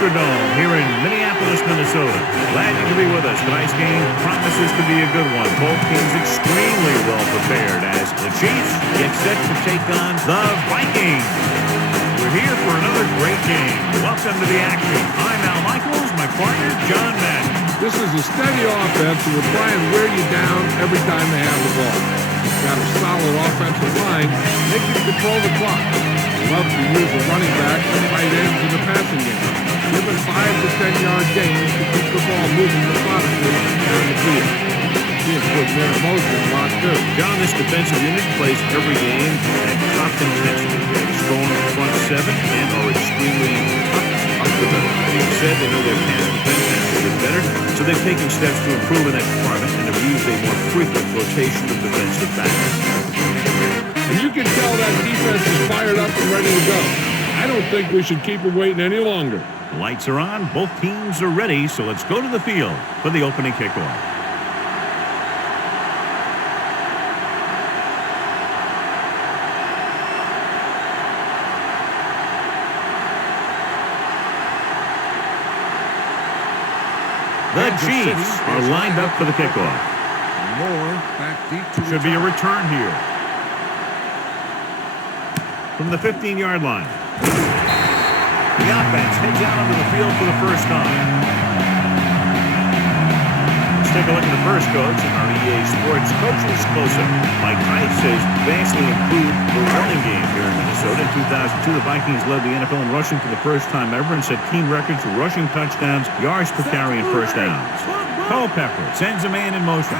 Metrodome here in Minneapolis, Minnesota. Glad you can be with us. Tonight's game promises to be a good one. Both teams extremely well prepared as the Chiefs get set to take on the Vikings. We're here for another great game. Welcome to the action. I'm Al Michaels, my partner, John Madden. This is a steady offense that will try and wear you down every time they have the ball. Got a solid offensive line. They can control the clock. Love to use the running back and tight ends in the passing game. Give it 5 to 10 yard gains to keep the ball moving methodically down the field. See a good man of motion a lot too. John, this defensive unit plays every game at top intensity. They're strong front seven and are extremely tough up the middle. Being said, they know their pass defense has to get better, so they've taken steps to improve in that department and have used a more frequent rotation of defensive backs. And you can tell that defense is fired up and ready to go. I don't think we should keep them waiting any longer. Lights are on. Both teams are ready, so let's go to the field for the opening kickoff. The Chiefs are lined up for the kickoff. Should be a return here. From the 15-yard line. The offense heads out onto the field for the first time. Let's take a look at the first coach, our EA Sports Coaches Closer. Mike Tice has vastly improved the running game here in Minnesota. In 2002, the Vikings led the NFL in rushing for the first time ever and set team records for rushing touchdowns, yards per carry, and first downs. Culpepper sends a man in motion.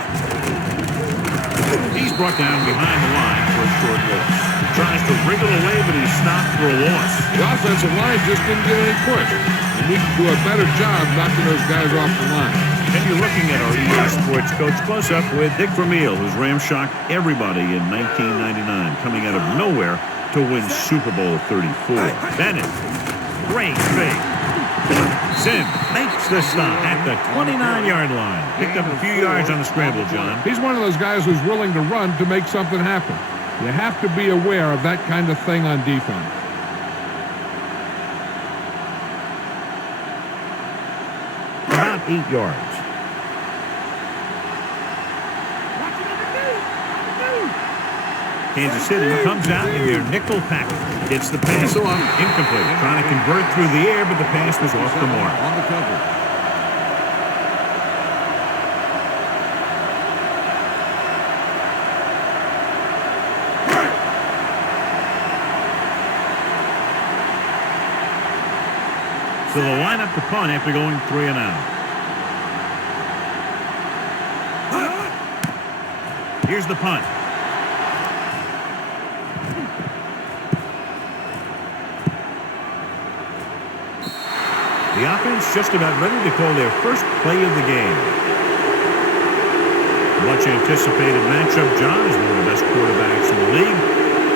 He's brought down behind the line for a short loss. Tries to wriggle away, but he's stopped for a loss. The offensive line just didn't get any push. And we can do a better job knocking those guys off the line. And you're looking at our EA Sports Coach Close-Up with Dick Vermeil, who's ramshocked everybody in 1999, coming out of nowhere to win Super Bowl 34. Bennett, great fake. Sim makes the stop at the 29-yard line. Picked up a few yards on the scramble, John. He's one of those guys who's willing to run to make something happen. You have to be aware of that kind of thing on defense. About 8 yards. Kansas City comes out in their nickel package. Gets the pass off, incomplete. Trying to convert through the air, but the pass was off the mark. On the cover. So they'll line up the punt after going 3 and out. Here's the punt. The offense just about ready to call their first play of the game. Much anticipated matchup, John, is one of the best quarterbacks in the league.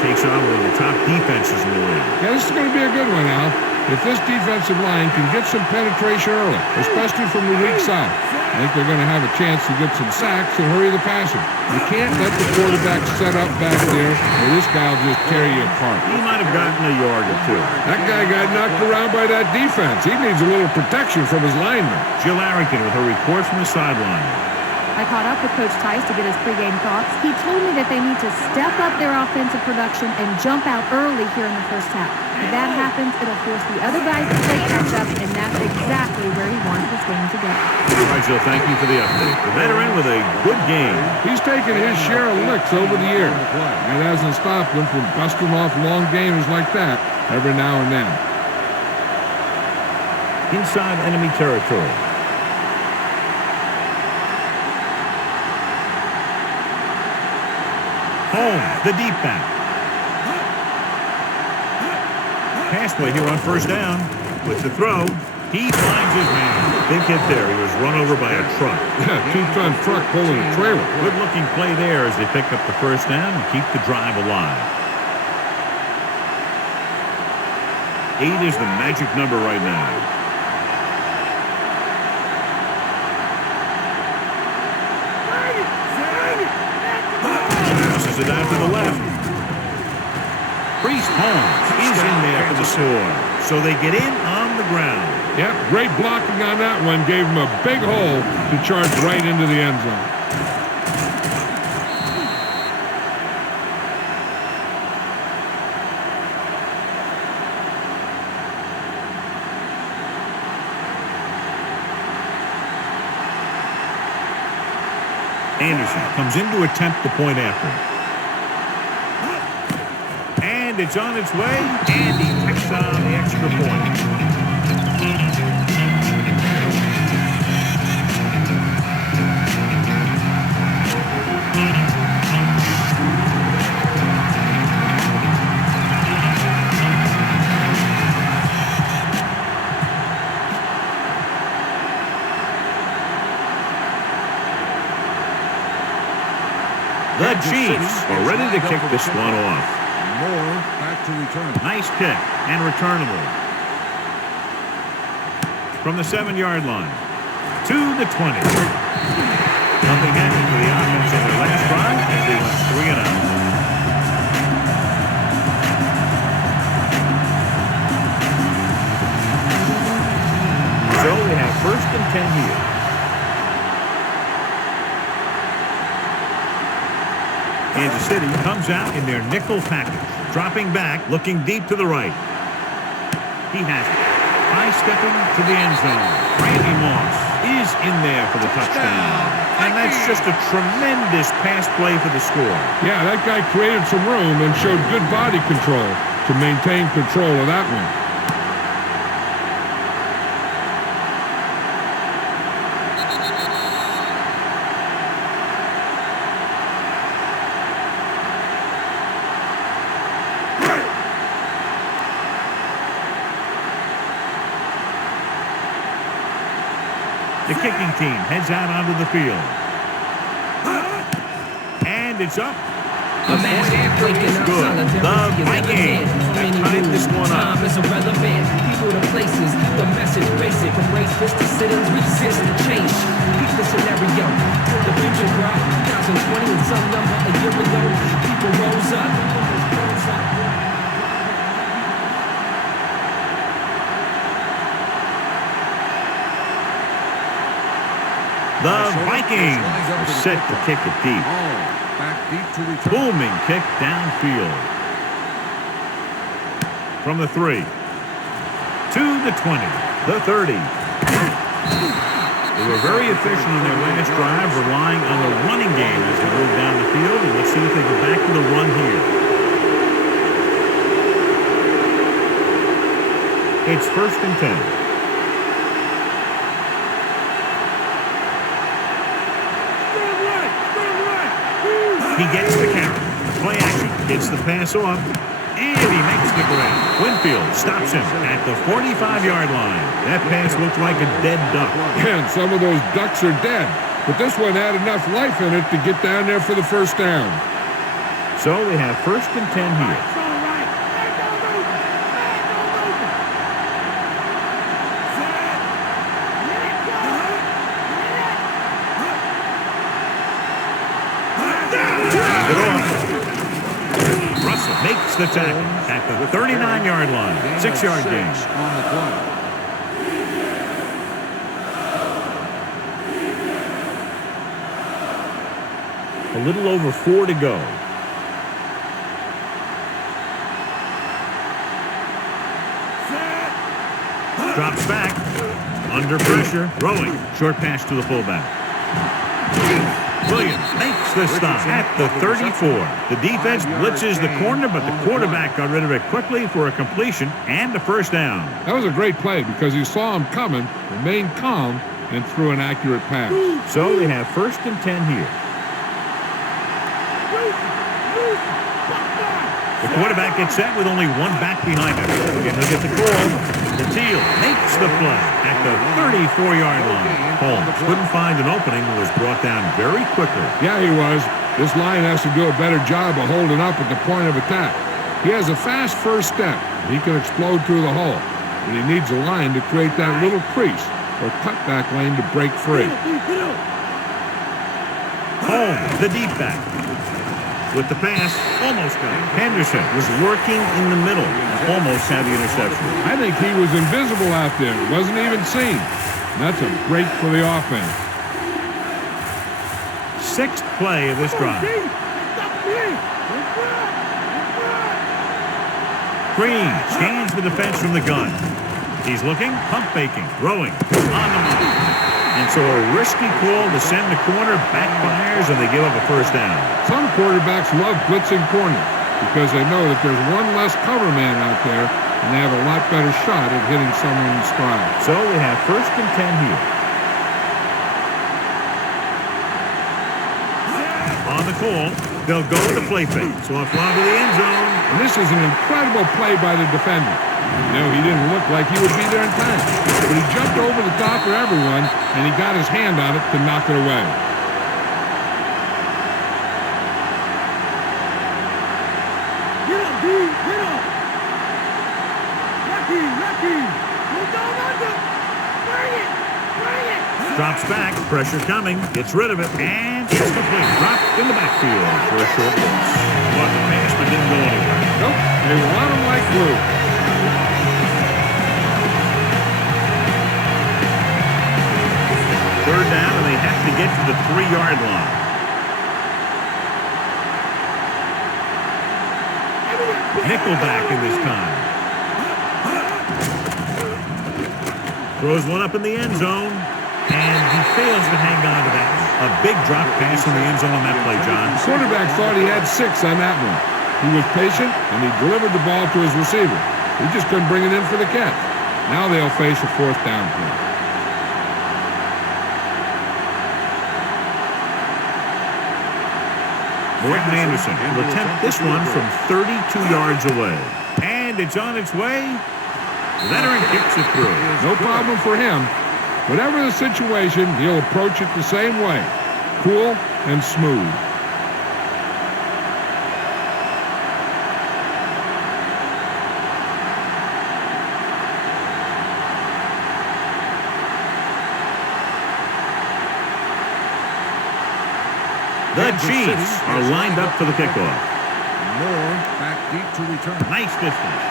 Takes on one of the top defenses in the league. Yeah, this is going to be a good one, Al. If this defensive line can get some penetration early, especially from the weak side, I think they're going to have a chance to get some sacks and hurry the passer. You can't let the quarterback set up back there, or this guy will just tear you apart. He might have gotten a yard or two. That guy got knocked around by that defense. He needs a little protection from his lineman. Jill Arrington with her report from the sideline. I caught up with Coach Tice to get his pregame thoughts. He told me that they need to step up their offensive production and jump out early here in the first half. If that happens, it'll force the other guys to play catch-up, and that's exactly where he wants this game to go. All right, Jill, thank you for the update. The veteran with a good game. He's taken his share of licks over the years. It hasn't stopped him from busting off long games like that every now and then. Inside enemy territory. Home, the deep back. Pass play here on first down. With the throw, he finds his man. Big hit there. He was run over by a truck. Yeah, 2-ton truck pulling a trailer. Good-looking play there as they pick up the first down and keep the drive alive. 8 is the magic number right now. Passes it out to the left. Priest Holmes is in there for the score. So they get in on the ground. Yep, great blocking on that one. Gave him a big hole to charge right into the end zone. Anderson comes in to attempt the point after. And it's on its way, and he picks on the extra point. The Chiefs are ready to kick this one off. Moore back to return. Nice kick and returnable. From the 7-yard line to the 20. Nothing happened to the offense in their last drive as they went 3 and out. So they have 1st and 10 here. Kansas City comes out in their nickel package. Dropping back, looking deep to the right. He has it. High-stepping to the end zone. Randy Moss is in there for the touchdown. And that's just a tremendous pass play for the score. Yeah, that guy created some room and showed good body control to maintain control of that one. The kicking team heads out onto the field. And it's up. The point after is good. The Vikings have tied this one up. Time is irrelevant. People to places. The message basic. Embrace this to sit and resist the change. Keep the scenario. The future brought 2020 and some number a year ago. People rose up. The Vikings are set to kick it deep. Back deep to return. Booming kick downfield. From the 3 to the 20, the 30. They were very efficient in their last drive, relying on the running game as they move down the field. And let's see if they go back to the run here. It's 1st and 10. He gets the count. Play action. Gets the pass off. And he makes the grab. Winfield stops him at the 45-yard line. That pass looked like a dead duck. And some of those ducks are dead. But this one had enough life in it to get down there for the 1st down. So they have 1st and 10 here. Russell makes the tackle at the 39-yard line. 6-yard gain. On the play. A little over 4 to go. Drops back. Under pressure. Throwing. Short pass to the fullback. Williams makes the stop at the 34. The defense blitzes the corner, but the quarterback got rid of it quickly for a completion and a 1st down. That was a great play because he saw him coming, remained calm, and threw an accurate pass. So they have 1st and 10 here. The quarterback gets set with only one back behind him. And he'll get the call. Teal makes the play at the 34-yard line. Holmes couldn't find an opening and was brought down very quickly. Yeah, he was. This line has to do a better job of holding up at the point of attack. He has a fast 1st step. He can explode through the hole. But he needs a line to create that little crease or cutback lane to break free. Holmes, the deep back. with the pass. Almost got it. Henderson was working in the middle. Almost had the interception. I think he was invisible out there. Wasn't even seen. And that's a break for the offense. Sixth play of this drive. Green scans the defense from the gun. He's looking, pump faking, throwing, on the move. And so a risky call to send the corner backfires, and they give up a first down. Some quarterbacks love blitzing corners because they know that there's one less cover man out there, and they have a lot better shot at hitting someone in stride. So they have 1st and 10 here. On the call, they'll go with the play fake. So off line to the end zone. And this is an incredible play by the defender. You know, he didn't look like he would be there in time. But he jumped over the top of everyone, and he got his hand on it to knock it away. Get up, D! Get up! Lucky! Move down under! Bring it! Drops back, pressure coming, gets rid of it, and it's complete. Dropped in the backfield for a short loss. Caught the pass, but didn't go anywhere. Nope, they run him like glue. Third down, and they have to get to the 3-yard line. Nickelback in this time. Throws one up in the end zone, and he fails to hang on to that. A big drop pass in the end zone on that play, John. The quarterback thought he had 6 on that one. He was patient, and he delivered the ball to his receiver. He just couldn't bring it in for the catch. Now they'll face a 4th down play. Morton Anderson will attempt this one from 32 yards away. And it's on its way. Veteran kicks it through. No problem for him. Whatever the situation, he'll approach it the same way. Cool and smooth. The Chiefs are lined up for the kickoff. Moore back deep to return. Nice distance.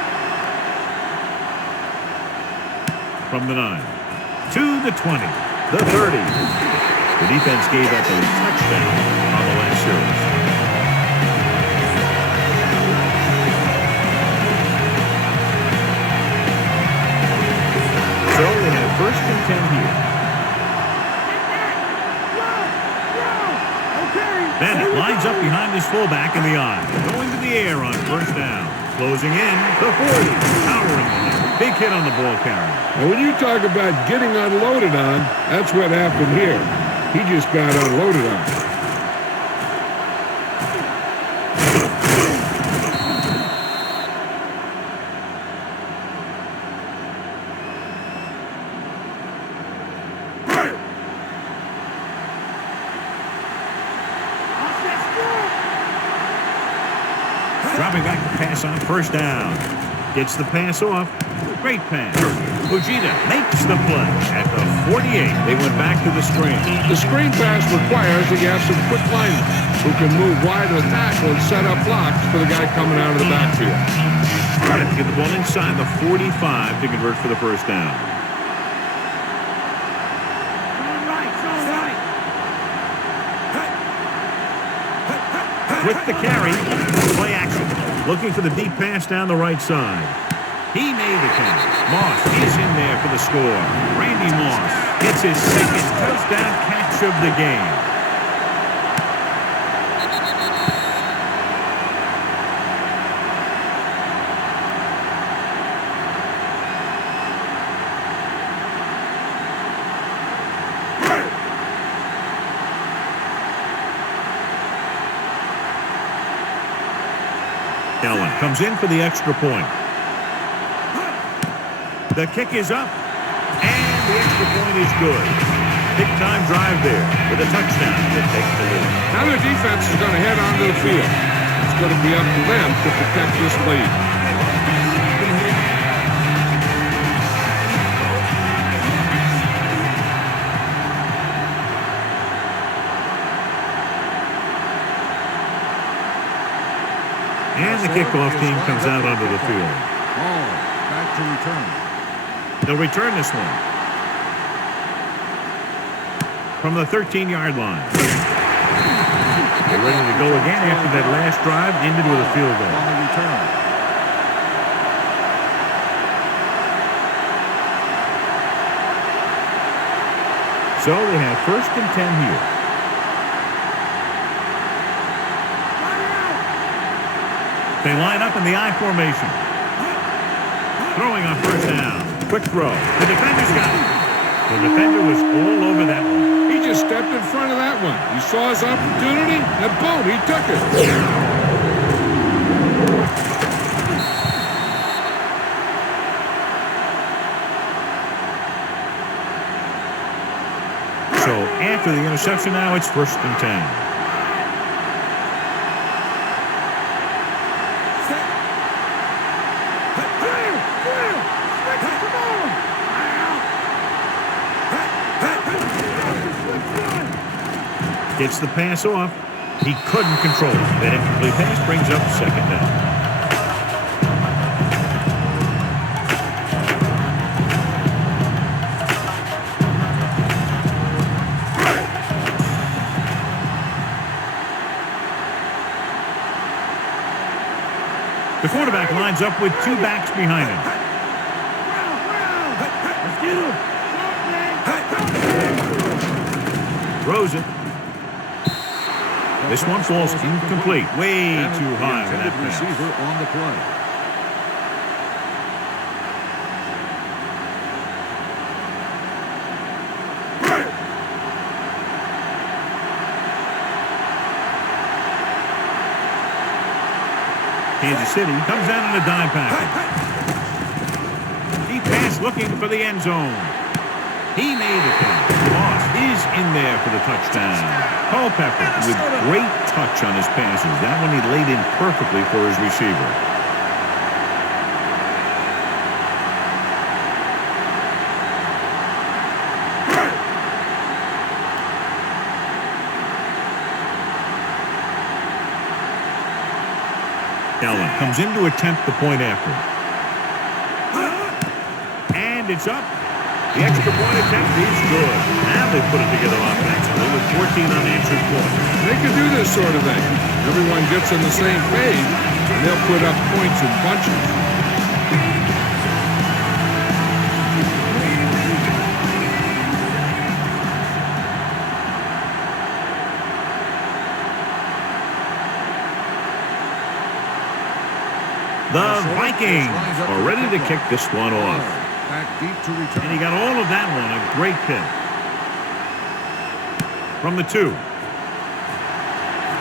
From the 9 to the 20, the 30. The defense gave up a touchdown on the last series. So they have 1st and 10 here. Bennett lines up behind his fullback in the eye. Going to the air on 1st down. Closing in, the 40. Powering ahead. Big hit on the ball carrier. And when you talk about getting unloaded on, that's what happened here. He just got unloaded on. Dropping back to pass on 1st down. Gets the pass off. Great pass. Fujita makes the play at the 48. They went back to the screen. The screen pass requires that you have some quick linemen who can move wide of the tackle and set up blocks for the guy coming out of the backfield. Trying to get the ball inside the 45 to convert for the 1st down. With the carry, play action. Looking for the deep pass down the right side. He made the catch. Moss is in there for the score. Randy Moss gets his 2nd touchdown catch of the game. Allen comes in for the extra point. The kick is up, and the extra point is good. Big-time drive there with a touchdown to take the lead. Now the defense is going to head onto the field. It's going to be up to them to protect this lead. kickoff team comes out onto the field. Ball back to return. They'll return this one from the 13-yard line. They're ready to go again after that last drive ended with a field goal. On the return. So they have 1st and 10 here. They line up in the I formation. Throwing on 1st down. Quick throw. The defender's got it. The defender was all over that one. He just stepped in front of that one. He saw his opportunity, and boom, he took it. So after the interception now, it's 1st and 10. Gets the pass off. He couldn't control it. That incomplete pass brings up 2nd down. The quarterback lines up with 2 backs behind him. Throws it. This one falls incomplete. Way too high for that pass. Receiver on the play. Kansas City comes out in a dime package. Deep pass looking for the end zone. He made the catch. Moss is in there for the touchdown. Culpepper with great touch on his passes. That one he laid in perfectly for his receiver. Allen comes in to attempt the point after. And it's up. The extra point attempt is good. Now they put it together offensively with 14 unanswered points. They can do this sort of thing. Everyone gets on the same page, and they'll put up points in bunches. The Vikings are ready to kick this one off. Back deep to return. And he got all of that one. A great kick. From the 2.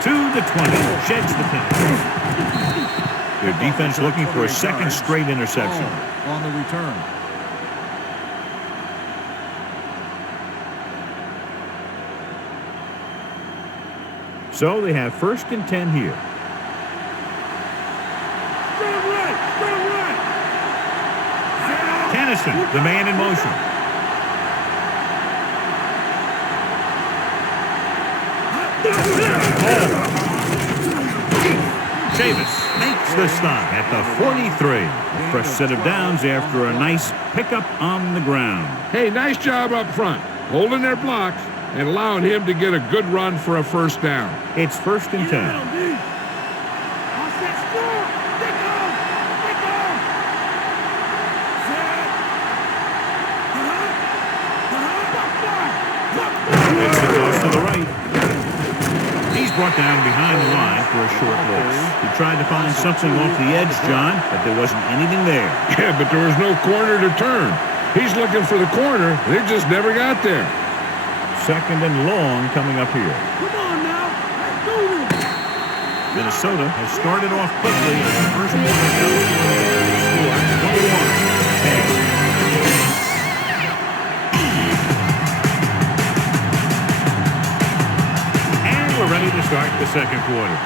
To the 20. Sheds the 10. Their defense looking for a 2nd straight interception. On the return. So they have 1st and 10 here. Tennison, the man in motion. Chavis makes the stop at the 43. Fresh set of downs after a nice pickup on the ground. Hey, nice job up front, holding their blocks and allowing him to get a good run for a 1st down. It's 1st and 10. It's the toss to the right. He's brought down behind the line for a short loss. He tried to find something off the edge, John, but there wasn't anything there. Yeah, but there was no corner to turn. He's looking for the corner. They just never got there. 2nd and long coming up here. Come on now. Let's do this. Minnesota has started off quickly as the first quarter goes to the score 21-10. We're ready to start the 2nd quarter.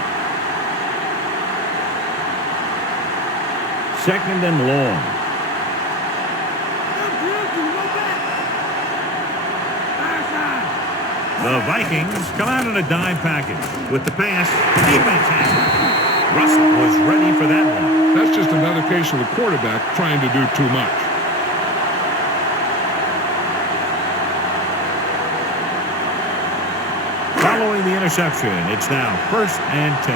2nd and long. The Vikings come out in a dime package with the pass. Defense has it. Russell was ready for that one. That's just another case of the quarterback trying to do too much. Following the interception, it's now 1st and 10.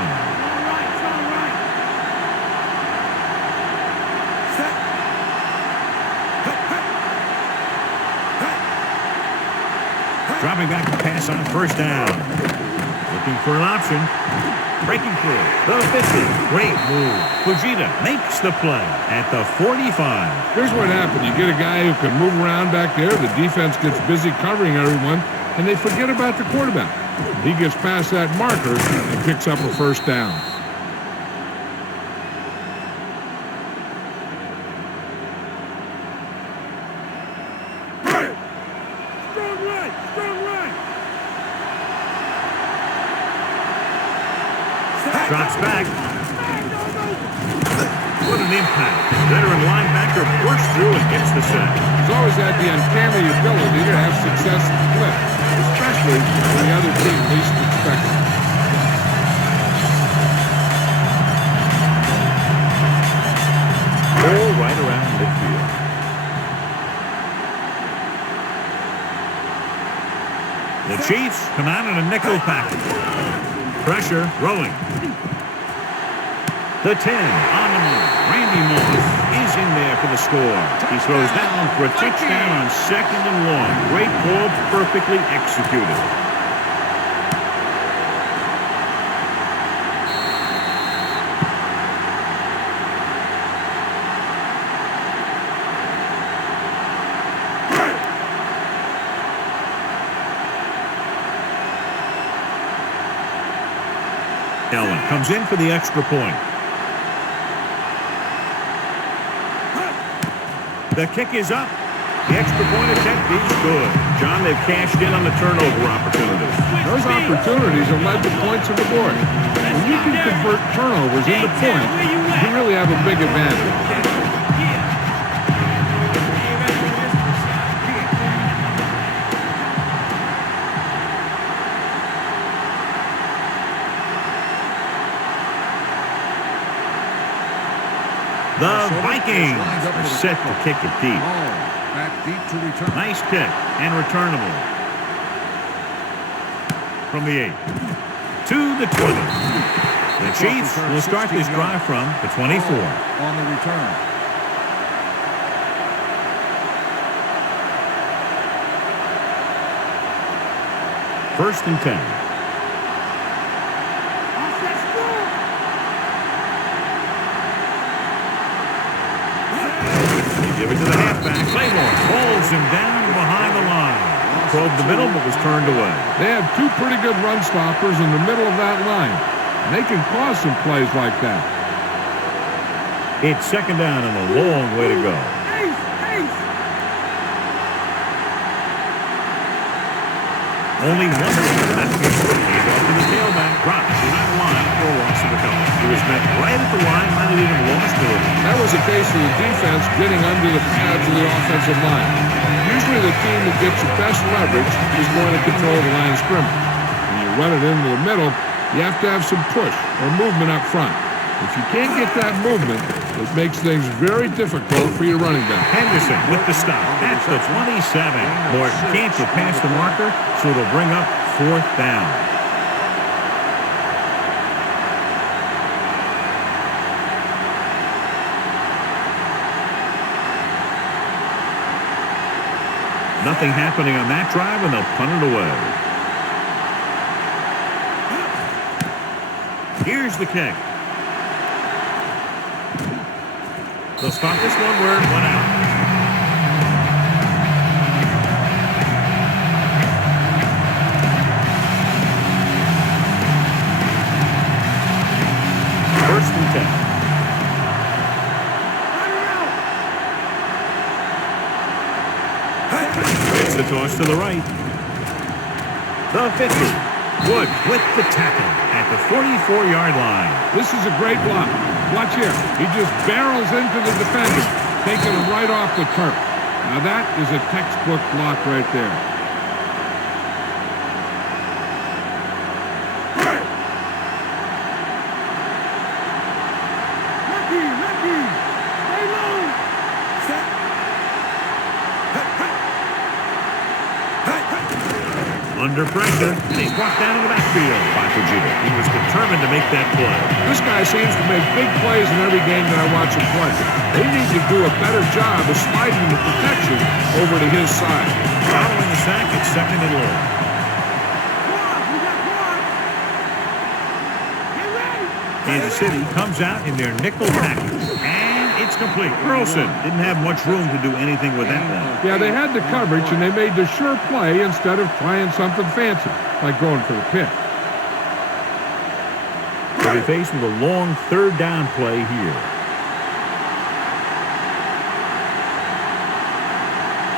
Dropping back to pass on 1st down. Looking for an option. Breaking through. The 50. Great move. Fujita makes the play at the 45. Here's what happened. You get a guy who can move around back there. The defense gets busy covering everyone, and they forget about the quarterback. He gets past that marker and picks up a 1st down. Drops back. What an impact. Veteran linebacker bursts through and gets the sack. He's always had the uncanny ability to have success in the flip, especially when the other team least expects it. All right around midfield. The Chiefs come out in a nickel package. Pressure, rolling. The 10 on the move. Randy Moss is in there for the score. He throws down for a touchdown on 2nd and long. Great ball, perfectly executed. Allen comes in for the extra point. The kick is up. The extra point attempt is good. John, they've cashed in on the turnover opportunities. Those opportunities have led to points on the board. When you can convert turnovers into points, you really have a big advantage. The Vikings are set to kick it deep. Back deep to return. Nice kick and returnable. From the 8 to the 20. The Chiefs will start this drive from the 24. On the return. First and 10. Give it to the halfback. Claymore pulls him down behind the line. Probed the middle, but was turned away. They have 2 pretty good run stoppers in the middle of that line. And they can cause some plays like that. It's 2nd down and a long way to go. Only one left. He's off to the tailback. Drops behind the line for a loss of a couple. He was met right at the line. Might have even lost to it. That was a case of the defense getting under the pads of the offensive line. Usually the team that gets the best leverage is going to control the line of scrimmage. When you run it into the middle, you have to have some push or movement up front. If you can't get that movement, it makes things very difficult for your running back. Henderson with the stop at the 27. Morton can't get past the marker, so it'll bring up 4th down. Nothing happening on that drive, and they'll punt it away. Here's the kick. They'll stop this one where it went out. First and 10. It's the toss to the right. The 50. Wood with the tackle at the 44-yard line. This is a great block. Watch here. He just barrels into the defender, taking him right off the turf. Now that is a textbook block right there. Under pressure, and he's brought down in the backfield by Fujita. He was determined to make that play. This guy seems to make big plays in every game that I watch him play. They need to do a better job of sliding the protection over to his side. Following the sack, it's 2nd and long. Kansas City comes out in their nickel package, and it's complete. Burleson didn't have much room to do anything with that one. Yeah, they had the coverage, and they made the sure play instead of trying something fancy, like going for the pick. They'll be faced with a long 3rd down play here.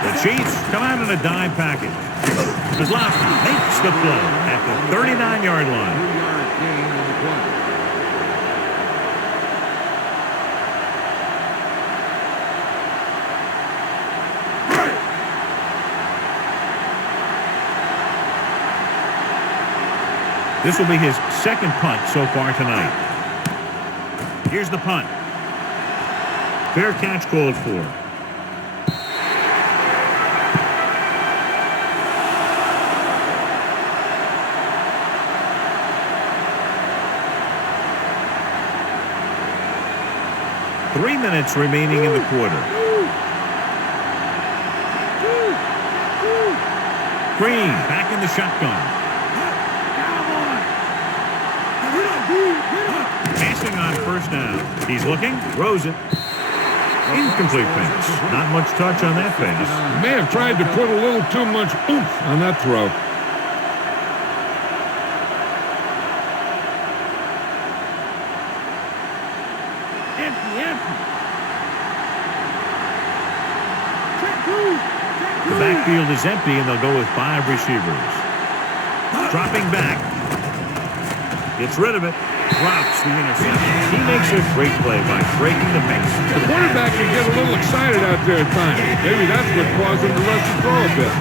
The Chiefs come out in a dime package. Kozlowski makes the play at the 39-yard line. 2-yard gain on the play. This will be his 2nd punt so far tonight. Here's the punt. Fair catch called for. Three minutes remaining in the quarter. Green back in the shotgun. Passing on 1st down. He's looking, throws it. Incomplete pass. Not much touch on that pass. May have tried to put a little too much oomph on that throw. The backfield is empty, and they'll go with 5 receivers. Dropping back. Gets rid of it. Drops the interception. He makes a great play by breaking the pace. The quarterback can get a little excited out there at times. Maybe that's what caused him to rush the throw a bit.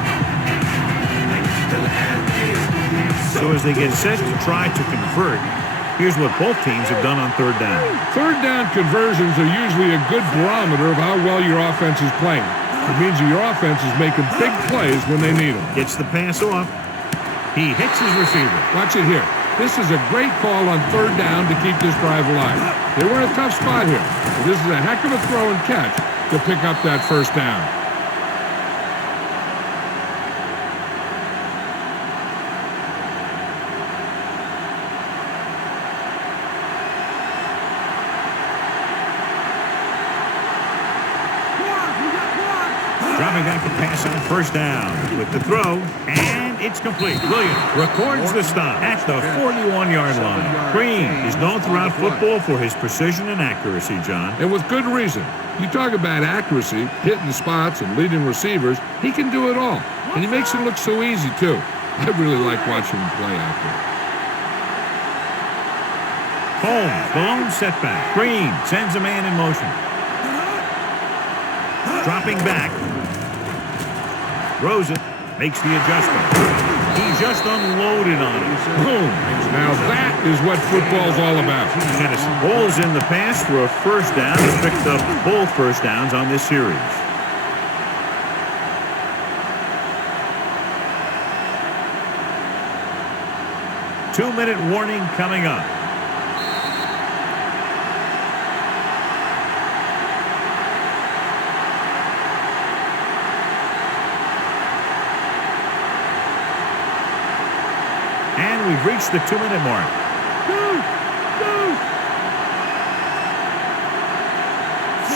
So as they get set to try to convert, here's what both teams have done on 3rd down. 3rd down conversions are usually a good barometer of how well your offense is playing. It means that your offense is making big plays when they need them. Gets the pass off. He hits his receiver. Watch it here. This is a great call on 3rd down to keep this drive alive. They were in a tough spot here, but this is a heck of a throw and catch to pick up that 1st down. Dropping back to pass on 1st down with the throw, and it's complete. Williams records the stop at the 41-yard line. Green is known throughout football for his precision and accuracy, John. And with good reason. You talk about accuracy, hitting spots, and leading receivers, he can do it all. And he makes it look so easy, too. I really like watching him play out there. Holmes, the lone setback. Green sends a man in motion. Dropping back. Throws it. Makes the adjustment. He just unloaded on it. Boom. Now that is what football's all about. Tennessee pulls in the pass for a 1st down. He's picked up both 1st downs on this series. Two-minute warning coming up. And we've reached the 2-minute mark.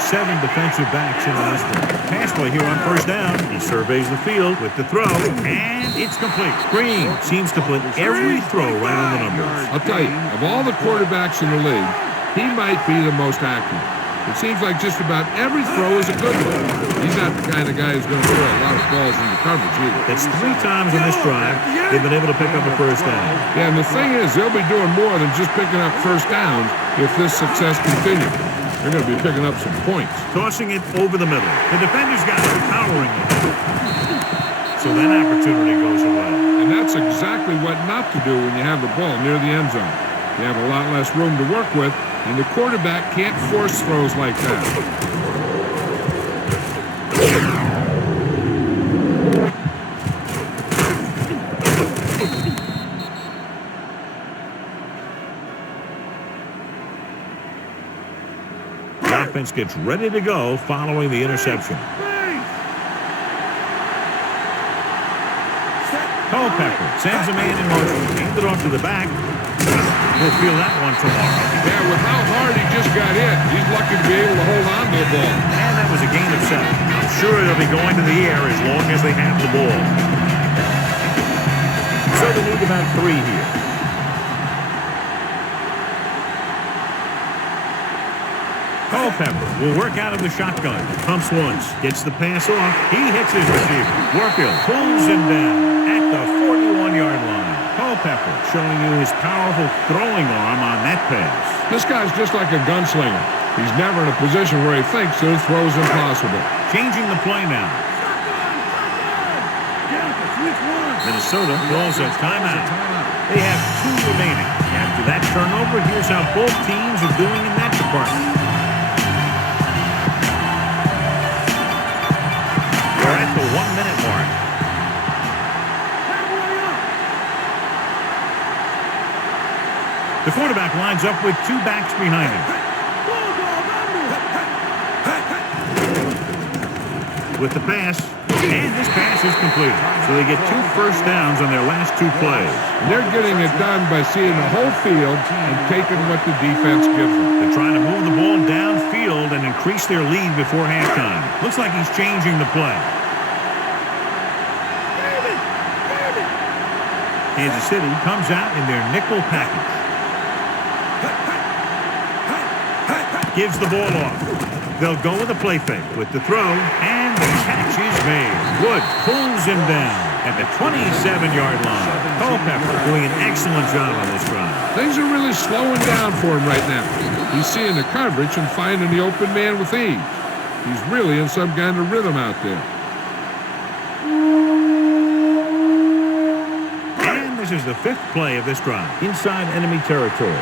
7 defensive backs in this one. Pass play here on 1st down. He surveys the field with the throw, and it's complete. Green seems to put every throw right on the numbers. I'll tell you, of all the quarterbacks in the league, he might be the most accurate. It seems like just about every throw is a good one. He's not the kind of guy who's going to throw a lot of balls into coverage either. That's 3 times on this drive they've been able to pick up a 1st down. Yeah, and the thing is, they'll be doing more than just picking up 1st downs if this success continues. They're going to be picking up some points. Tossing it over the middle. The defender's got it, powering it. So that opportunity goes away. And that's exactly what not to do when you have the ball near the end zone. You have a lot less room to work with, and the quarterback can't force throws like that. offense gets ready to go following the interception. Culpepper sends a man in motion. Hands it off to the back. We'll feel that one tomorrow. Yeah, with how hard he just got hit, he's lucky to be able to hold on to the ball. And that was a gain of 7. I'm sure they'll be going to the air as long as they have the ball. So they need about 3 here. Culpepper will work out of the shotgun. Pumps once. Gets the pass off. He hits his receiver. Warfield pulls him down at the 41-yard line. Culpepper showing you his powerful throwing arm on that pass. This guy's just like a gunslinger. He's never in a position where he thinks that his throw is impossible. Changing the play now. Minnesota calls a timeout. They have 2 remaining. After that turnover, here's how both teams are doing in that department. We're at the 1-minute mark. The quarterback lines up with 2 backs behind him. With the pass, and this pass is completed. So they get 2 first downs on their last 2 plays. They're getting it done by seeing the whole field and taking what the defense gives them. They're trying to move the ball downfield and increase their lead before halftime. Looks like he's changing the play. Kansas City comes out in their nickel package. Gives the ball off. They'll go with a play fake with the throw, and the catch is made. Wood pulls him down at the 27-yard line. Culpepper doing an excellent job on this drive. Things are really slowing down for him right now. He's seeing the coverage and finding the open man with ease. He's really in some kind of rhythm out there. And this is the 5th play of this drive. Inside enemy territory.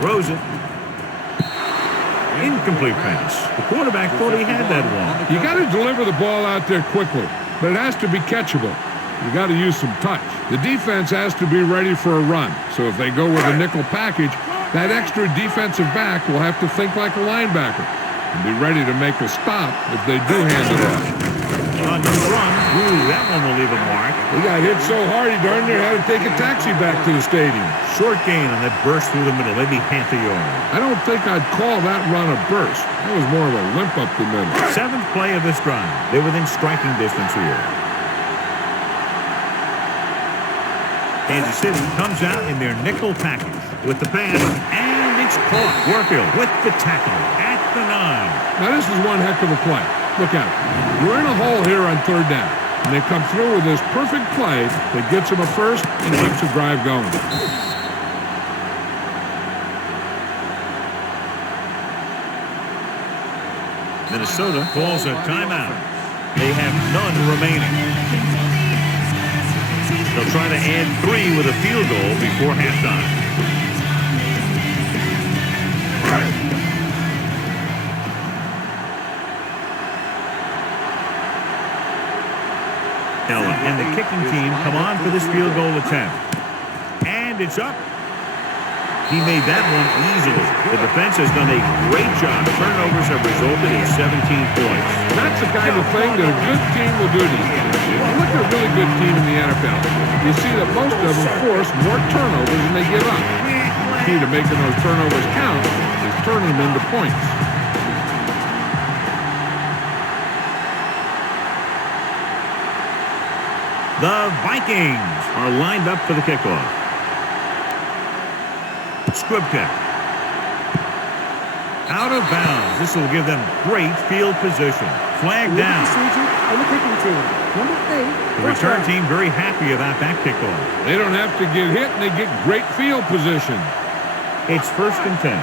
Throws it. Incomplete pass. The quarterback thought he had that one. You got to deliver the ball out there quickly, but it has to be catchable. You got to use some touch. The defense has to be ready for a run. So if they go with a nickel package, that extra defensive back will have to think like a linebacker and be ready to make a stop if they do hand it off. On the run. Ooh, that one will leave a mark. He got hit so hard he darn near had to take a taxi back to the stadium. Short gain on that burst through the middle, maybe half a yard. I don't think I'd call that run a burst. That was more of a limp up the middle. 7th play of this drive. They're within striking distance here. Kansas City comes out in their nickel package with the pass, and it's caught. Warfield with the tackle at the 9. Now this is one heck of a play. Look out. We're in a hole here on 3rd down. And they come through with this perfect play that gets them a first and keeps the drive going. Minnesota calls a timeout. They have none remaining. They'll try to add 3 with a field goal before halftime. And the kicking team come on for this field goal attempt. And it's up. He made that one easily. The defense has done a great job. Turnovers have resulted in 17 points. That's the kind of thing that a good team will do to you. Look at a really good team in the NFL. You see that most of them force more turnovers than they give up. The key to making those turnovers count is turning them into points. The Vikings are lined up for the kickoff. Scripted. Out of bounds. This will give them great field position. Flag down. On the kicking team. Number 8. The return team very happy about that kickoff. They don't have to get hit, and they get great field position. It's 1st and 10.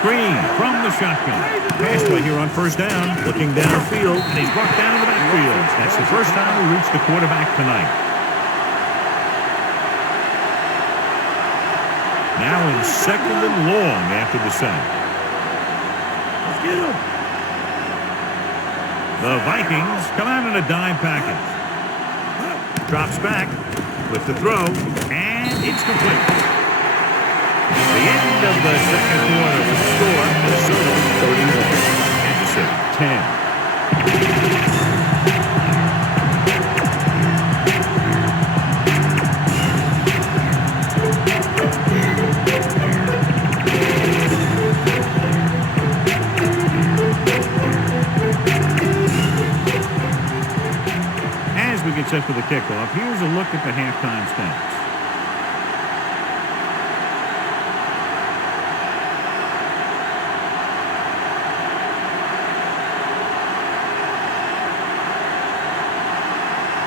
Green from the shotgun. Pass play here on 1st down. Looking downfield, and he's brought down in the backfield. That's the first time we reached the quarterback tonight. Now in 2nd and long after the sack. Let's get him. The Vikings come out in a dime package. Drops back with the throw, and it's complete. The end of the second quarter with the score, Minnesota 31, Kansas City 10. As we get set for the kickoff, here's a look at the halftime stats.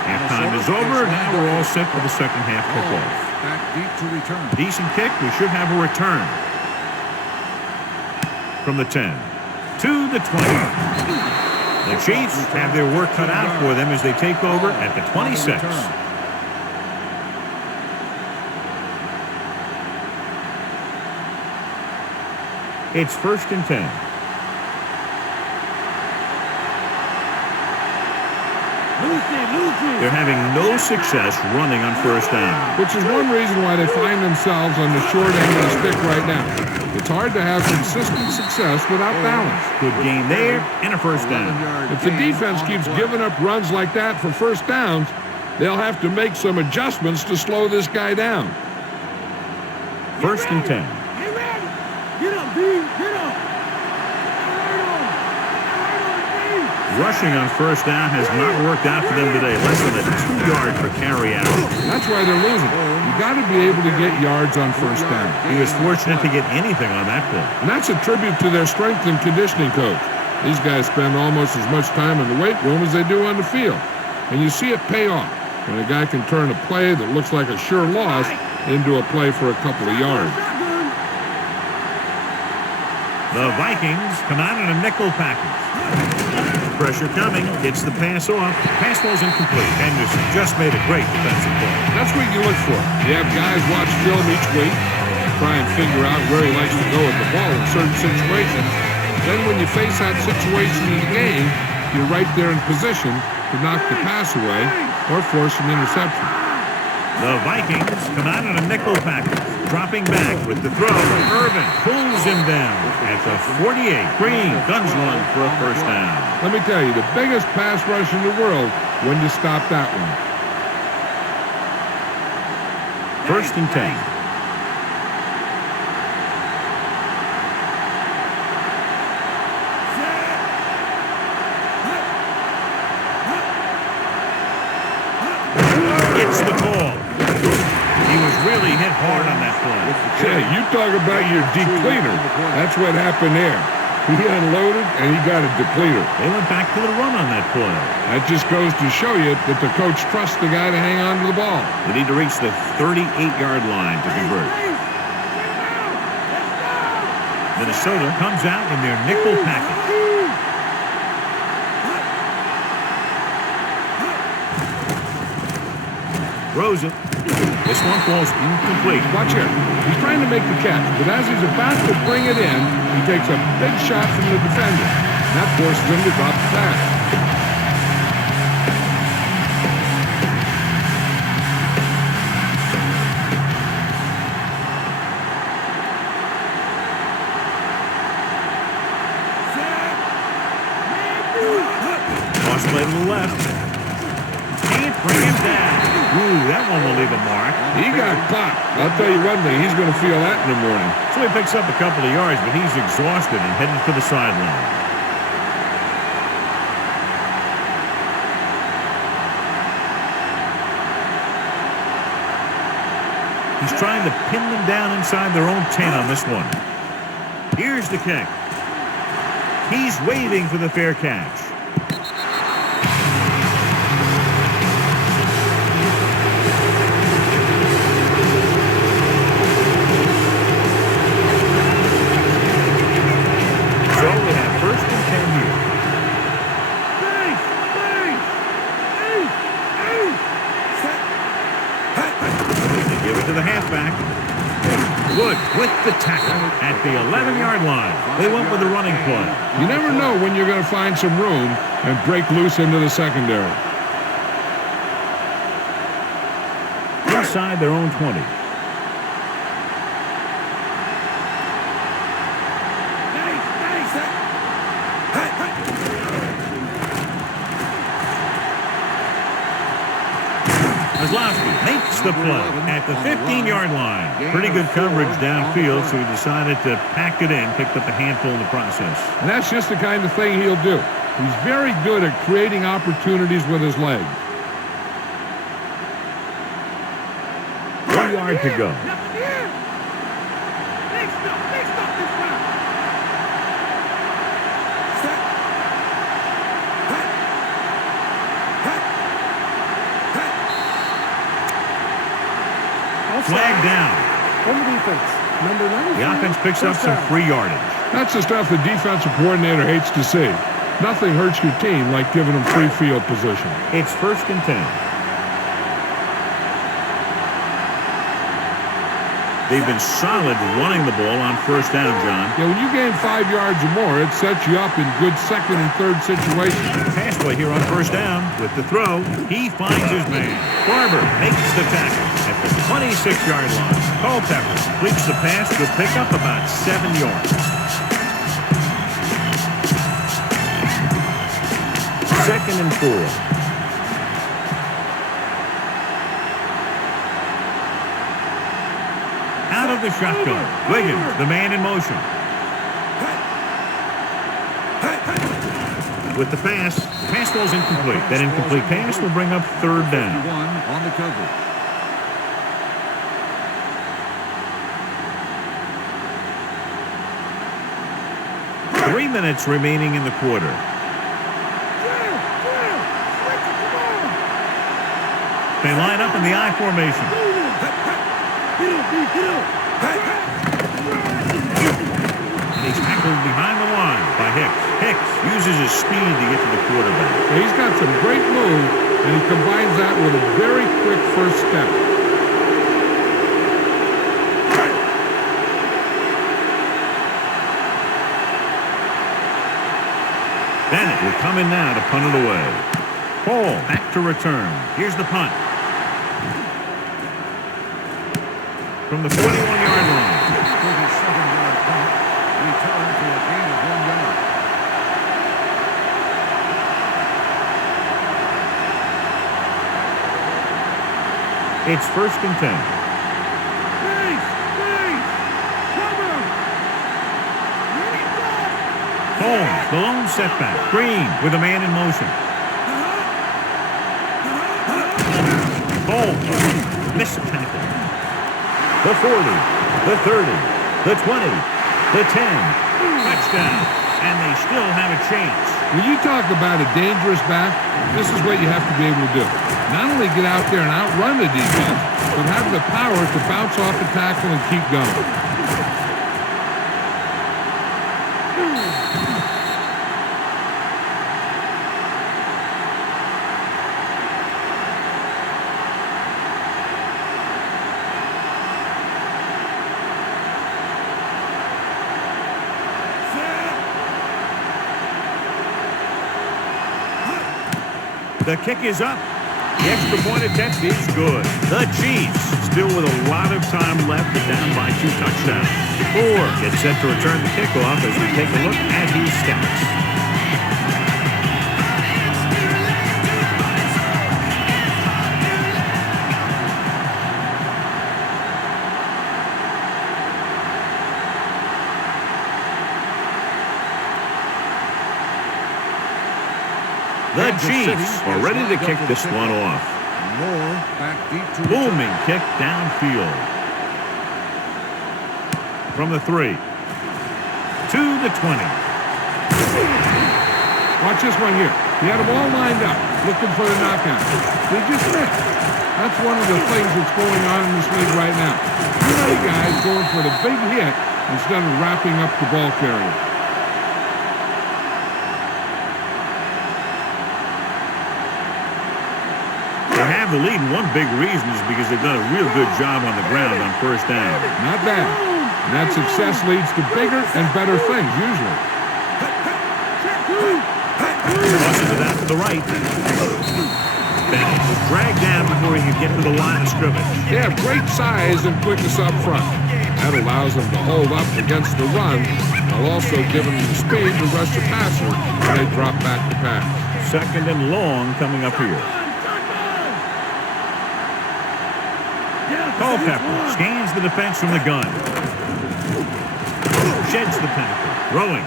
Halftime is over. Now we're all set for the second half kickoff. Back deep to return. Decent kick. We should have a return. From the 10 to the 20. The Chiefs have their work cut out for them as they take over at the 26. It's 1st and 10. They're having no success running on 1st down. Which is one reason why they find themselves on the short end of the stick right now. It's hard to have consistent success without balance. Good gain there and a 1st down. If the defense keeps giving up runs like that for 1st downs, they'll have to make some adjustments to slow this guy down. 1st and 10. Get ready. Get up, B. Get up. Rushing on 1st down has not worked out for them today. Less than a 2-yard per carry out. That's why they're losing. You got to be able to get yards on 1st down. He was fortunate to get anything on that play. And that's a tribute to their strength and conditioning coach. These guys spend almost as much time in the weight room as they do on the field. And you see it pay off when a guy can turn a play that looks like a sure loss into a play for a couple of yards. The Vikings come out in a nickel package. Pressure coming, gets the pass off. Pass ball's incomplete. Henderson just made a great defensive play. That's what you look for. You have guys watch film each week, try and figure out where he likes to go with the ball in certain situations. Then when you face that situation in the game, you're right there in position to knock the pass away or force an interception. The Vikings come out in a nickel package. Dropping back with the throw. Irvin pulls him down at the 48. Green guns one for a 1st down. Let me tell you, the biggest pass rush in the world when to stop that one. 1st and 10. It's the call. He was really hit hard on that play. Yeah, you talk about your depleter. That's what happened there. He unloaded, and he got a depleter. They went back to the run on that play. That just goes to show you that the coach trusts the guy to hang on to the ball. They need to reach the 38-yard line to convert. Minnesota comes out in their nickel package. Throws it. This one falls incomplete. Watch here. He's trying to make the catch, but as he's about to bring it in, he takes a big shot from the defender. And that forces him to drop the pass. Toss play to the left. Can't bring him down. Ooh, that one will leave a mark. He got caught. I'll tell you one thing, he's going to feel that in the morning. So he picks up a couple of yards, but he's exhausted and headed for the sideline. He's trying to pin them down inside their own 10 on this one. Here's the kick. He's waiting for the fair catch. So we have 1st and 10 here. They give it to the halfback. Good with the tackle at the 11-yard line. They went with the running play. You never know when you're going to find some room and break loose into the secondary. inside their own 20. Kozlowski makes the play at the 15-yard line. Pretty good coverage downfield, so he decided to pack it in, picked up a handful in the process. And that's just the kind of thing he'll do. He's very good at creating opportunities with his legs. 1 yard to go. Flag down. On the defense, number 9. The offense picks up some free yardage. That's the stuff the defensive coordinator hates to see. Nothing hurts your team like giving them free field position. It's 1st and 10. They've been solid running the ball on 1st down, John. Yeah, when you gain 5 yards or more, it sets you up in good 2nd and 3rd situations. Pass play here on 1st down. With the throw, he finds his man. Barber makes the tackle at the 26-yard line. Culpepper completes the pass to pick up about 7 yards. 2nd and 4. Out of the shotgun. Wiggins, the man in motion. With the pass ball's incomplete. That incomplete pass will bring up 3rd down. On the cover. Three minutes remaining in the quarter. They line up in the I formation. And he's tackled behind the line by Hicks. Hicks uses his speed to get to the quarterback. He's got some great moves, and he combines that with a very quick first step. Bennett will come in now to punt it away. Hall back to return. Here's the punt. From the 41-yard line. 37-yard punt. Return for a gain of 1 yard. It's 1st and 10. Holmes, the lone setback. Green with a man in motion. Holmes, missed tackle. The 40, the 30, the 20, the 10. Touchdown. And they still have a chance. When you talk about a dangerous back, this is what you have to be able to do. Not only get out there and outrun the defense, but have the power to bounce off the tackle and keep going. The kick is up. The extra point attempt is good. The Chiefs, still with a lot of time left, are down by 2 touchdowns. Moore gets set to return the kickoff as we take a look at his stats. The Chiefs are ready to kick this one off. Moore back deep to Booming kick downfield. From the 3 to the 20. Watch this one here. He had them all lined up, looking for the knockout. They just missed. That's one of the things that's going on in this league right now. Too many guys going for the big hit instead of wrapping up the ball carrier. They have the lead, and one big reason is because they've done a real good job on the ground on 1st down. Not bad. And that success leads to bigger and better things, usually. Tosses it out to the right. Bennett was dragged down before he could get to the line of scrimmage. They have great size and quickness up front. That allows them to hold up against the run while also giving them the speed to rush the passer when they drop back to pass. 2nd and long coming up here. Culpepper scans the defense from the gun. Sheds the tackle. Throwing.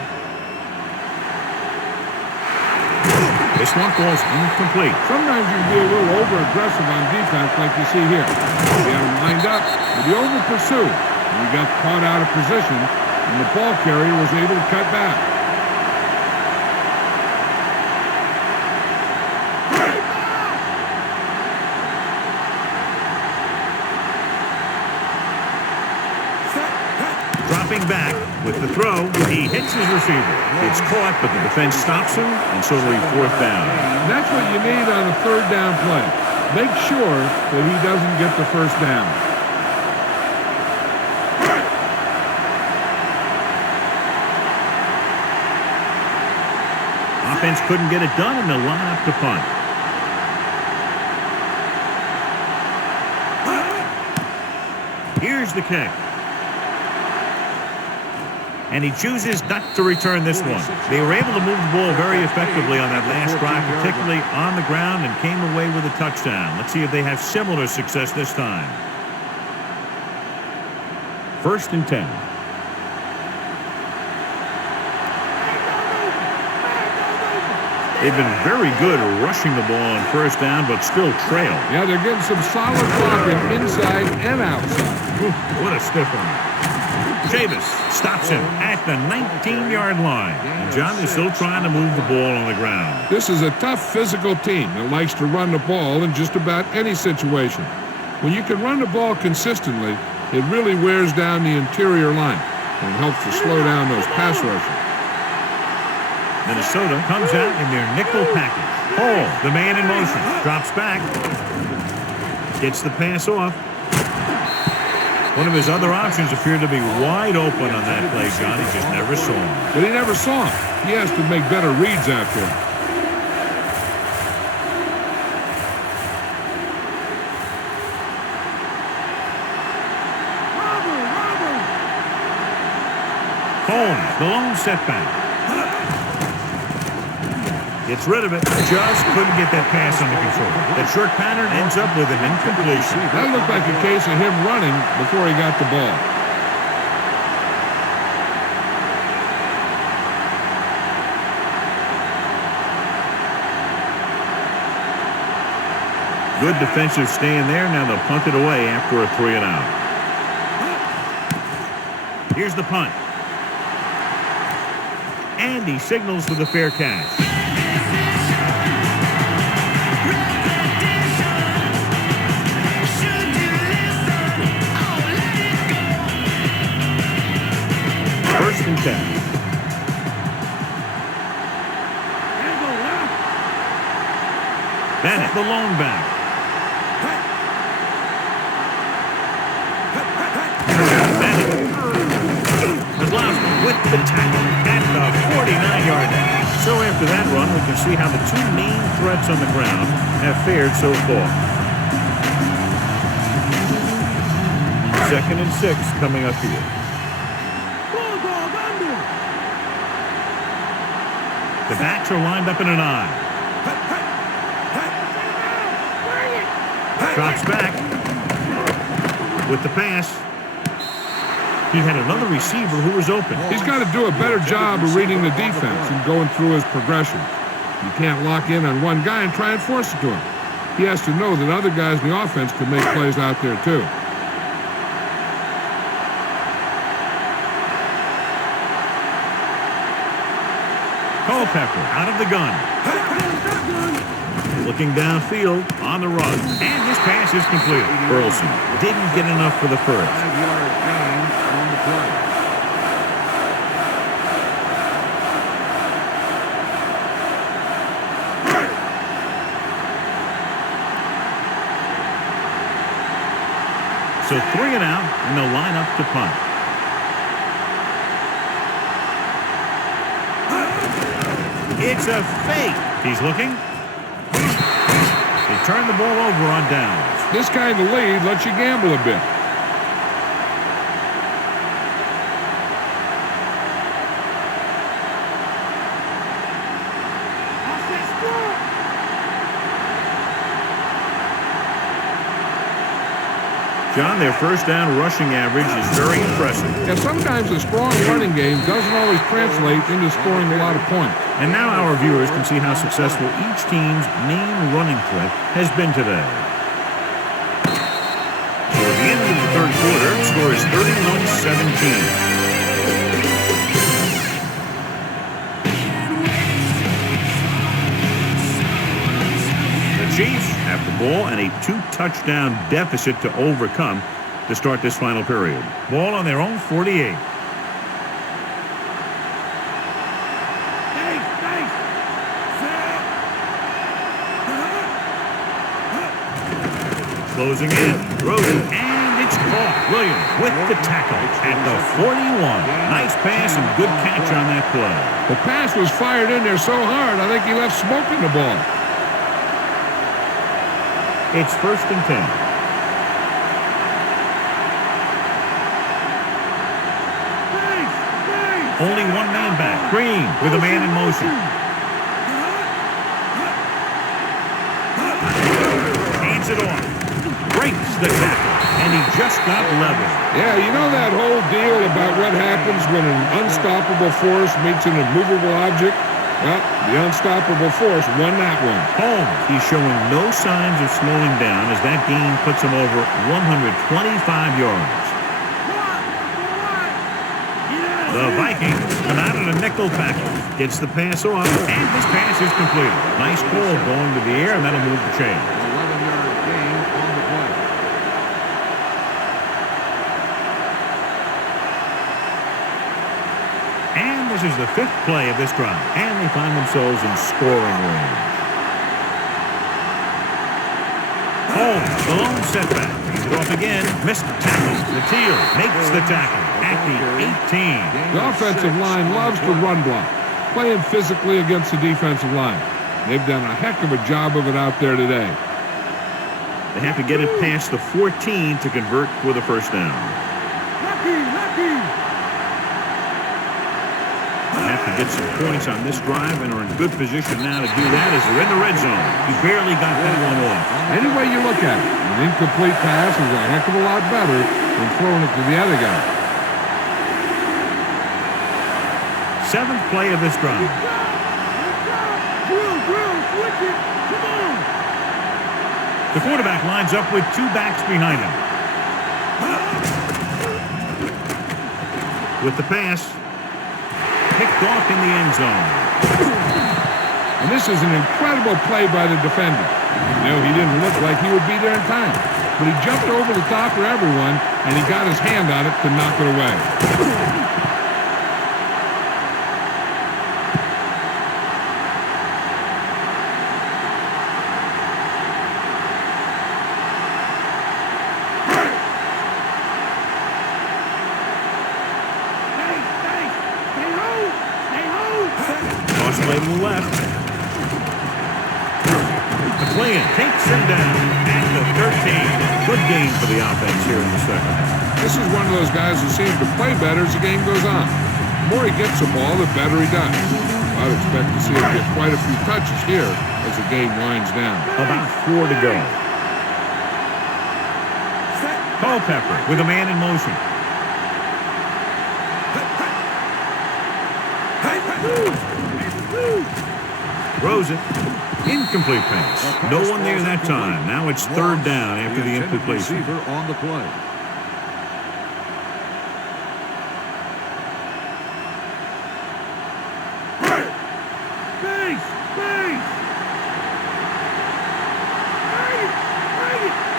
This one falls incomplete. Sometimes you can be a little over-aggressive on defense like you see here. You have them lined up, but you over-pursued. And you got caught out of position, and the ball carrier was able to cut back. Dropping back with the throw, he hits his receiver. It's caught, but the defense stops him, and so it'll be 4th down. And that's what you need on a 3rd down play. Make sure that he doesn't get the 1st down. Offense couldn't get it done, and they'll line up to punt. Here's the kick. And he chooses not to return this one. They were able to move the ball very effectively on that last drive, particularly on the ground, and came away with a touchdown. Let's see if they have similar success this time. 1st and 10. They've been very good rushing the ball on 1st down, but still trail. Yeah, they're getting some solid blocking inside and outside. What a stiff one. Chavis stops him at the 19-yard line. And John is still trying to move the ball on the ground. This is a tough physical team that likes to run the ball in just about any situation. When you can run the ball consistently, it really wears down the interior line and helps to slow down those pass rushers. Minnesota comes out in their nickel package. Hall, the man in motion, drops back, gets the pass off. One of his other options appeared to be wide open on that play, John. He just never saw him. But he never saw him. He has to make better reads out there. Holmes, the lone setback. Gets rid of it. Just couldn't get that pass under control. That short pattern ends up with an incompletion. That looked like a case of him running before he got the ball. Good defensive stand there. Now they'll punt it away after a 3 and out. Here's the punt. And he signals for the fair catch. First and 10. Bennett, the lone back. Bennett. Kozlowski with the tackle at the 49-yard line. So after that run, we can see how the two main threats on the ground have fared so far. 2nd and 6 coming up here. The backs are lined up in an I. Drops back with the pass. He had another receiver who was open. He's got to do a better job of reading the defense and going through his progression. You can't lock in on one guy and try and force it to him. He has to know that other guys in the offense can make plays out there too. Culpepper out of the gun. Looking downfield on the run. And this pass is completed. Burleson didn't get enough for the first. 5-yard gain on the play. So 3 and out, and they'll line up to punt. It's a fake. He's looking. It turn the ball over on downs. This kind of lead lets you gamble a bit. John, their first down rushing average is very impressive. Yeah, sometimes a strong running game doesn't always translate into scoring a lot of points. And now our viewers can see how successful each team's main running threat has been today. So at the end of the third quarter, the score is 31-17. Chiefs have the ball and a 2-touchdown deficit to overcome to start this final period. Ball on their own 48. Closing in, Rosen, and it's caught. Williams with the tackle at the 41. Nice pass and good catch on that play. The pass was fired in there so hard, I think he left smoke in the ball. It's 1st and 10. Only one man back. Green with a man in motion. Hands it off. Breaks the tackle. And he just got level. Yeah, you know that whole deal about what happens when an unstoppable force meets an immovable object? Well, the unstoppable force won that one. Holmes, he's showing no signs of slowing down as that gain puts him over 125 yards. The Vikings come out in a nickel package. Gets the pass off, and this pass is completed. Nice ball going to the air, and that'll move the chain. 11-yard gain on the play. And this is the 5th play of this drive, and they find themselves in scoring range. Holmes, the lone setback. He's it off again. Missed the tackle. Latil makes the tackle at the 18. The offensive line loves to run block, playing physically against the defensive line. They've done a heck of a job of it out there today. They have to get it past the 14 to convert for the first down. Get some points on this drive and are in good position now to do that as they're in the red zone. He barely got that one off. Any way you look at it, an incomplete pass is a heck of a lot better than throwing it to the other guy. 7th play of this drive. The quarterback lines up with 2 backs behind him. With the pass, picked off in the end zone. And this is an incredible play by the defender. You know, he didn't look like he would be there in time, but he jumped over the top of everyone, and he got his hand on it to knock it away. Play to the left. McClain takes him down at the 13. Good game for the offense here in the second. This is one of those guys who seems to play better as the game goes on. The more he gets the ball, the better he does. I'd expect to see him get quite a few touches here as the game winds down. About 4 to go. Culpepper with a man in motion. Rosen, incomplete pass. No one there that time. Now it's 3rd down after the incompletion. On the play.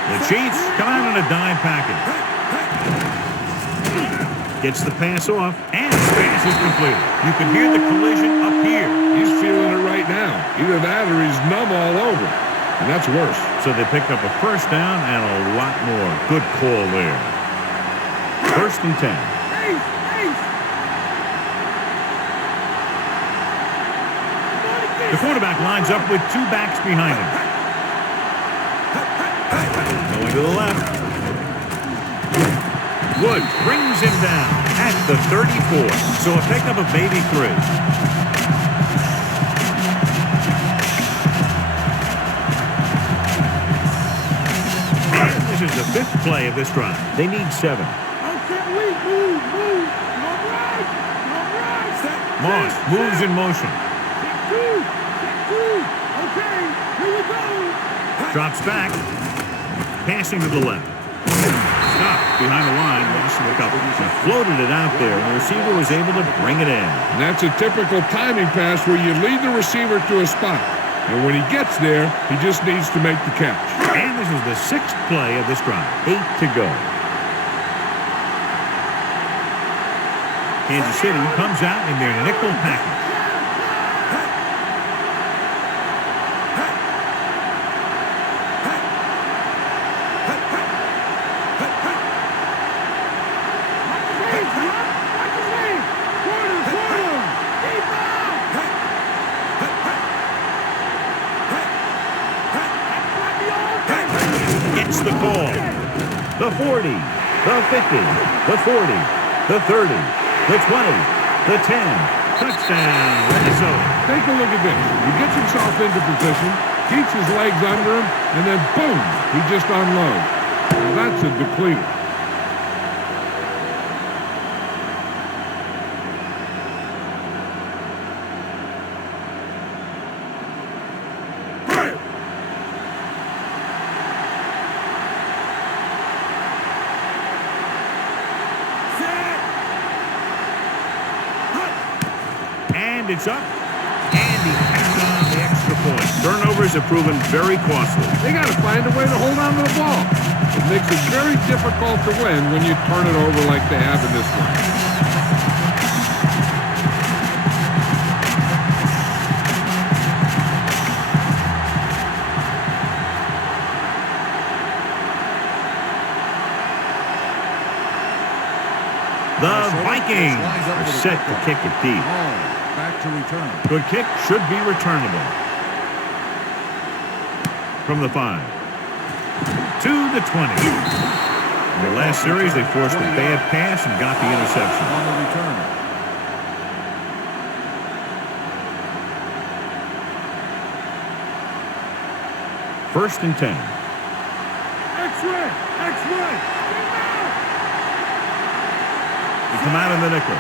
The Chiefs come out in a dime package. Gets the pass off, and the pass is completed. You can hear the collision up here. He's feeling it right now. Either that or he's numb all over. And that's worse. So they pick up a first down and a lot more. Good call there. 1st and 10. The quarterback lines up with 2 backs behind him. Going to the left. Woods brings him down at the 34. So a pickup of maybe 3. And this is the 5th play of this drive. They need 7. Moss moves in motion. Drops back. Passing to the left. Stopped behind the line. Lost a couple. He floated it out there, and the receiver was able to bring it in. And that's a typical timing pass where you lead the receiver to a spot. And when he gets there, he just needs to make the catch. And this is the 6th play of this drive. 8 to go. Kansas City comes out in their nickel package. Gets the call. The 40, the 50, the 40, the 30. The 20, the 10, touchdown, Minnesota. Take a look at this. He gets himself into position, keeps his legs under him, and then boom, he just unloads. Now that's a depleter. It's up, and he passed on the extra point. Turnovers have proven very costly. They got to find a way to hold on to the ball. It makes it very difficult to win when you turn it over like they have in this one. The Vikings are set to kick it deep. Back to return. Good kick, should be returnable. From the 5 to the 20. In the last series, they forced a bad pass and got the interception. On the return. First and 10. X-ray! X-ray! They come out in the nickel.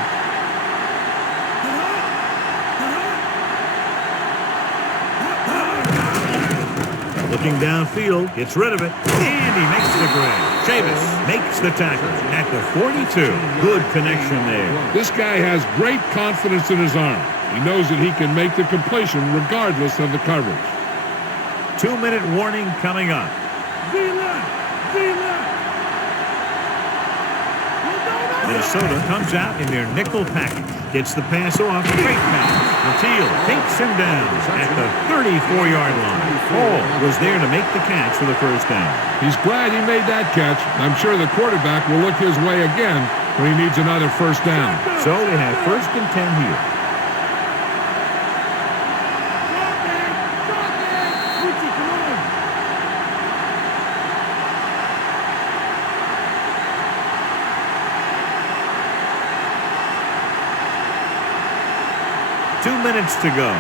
Looking downfield, gets rid of it, and he makes the grab. Chavis makes the tackle at the 42. Good connection there. This guy has great confidence in his arm. He knows that he can make the completion regardless of the coverage. 2-minute warning coming up. Minnesota comes out in their nickel package. Gets the pass off. Great pass. Mathiel takes him down at the 34-yard line. Hall was there to make the catch for the first down. He's glad he made that catch. I'm sure the quarterback will look his way again when he needs another first down. So they have first and 10 here. Two minutes to go.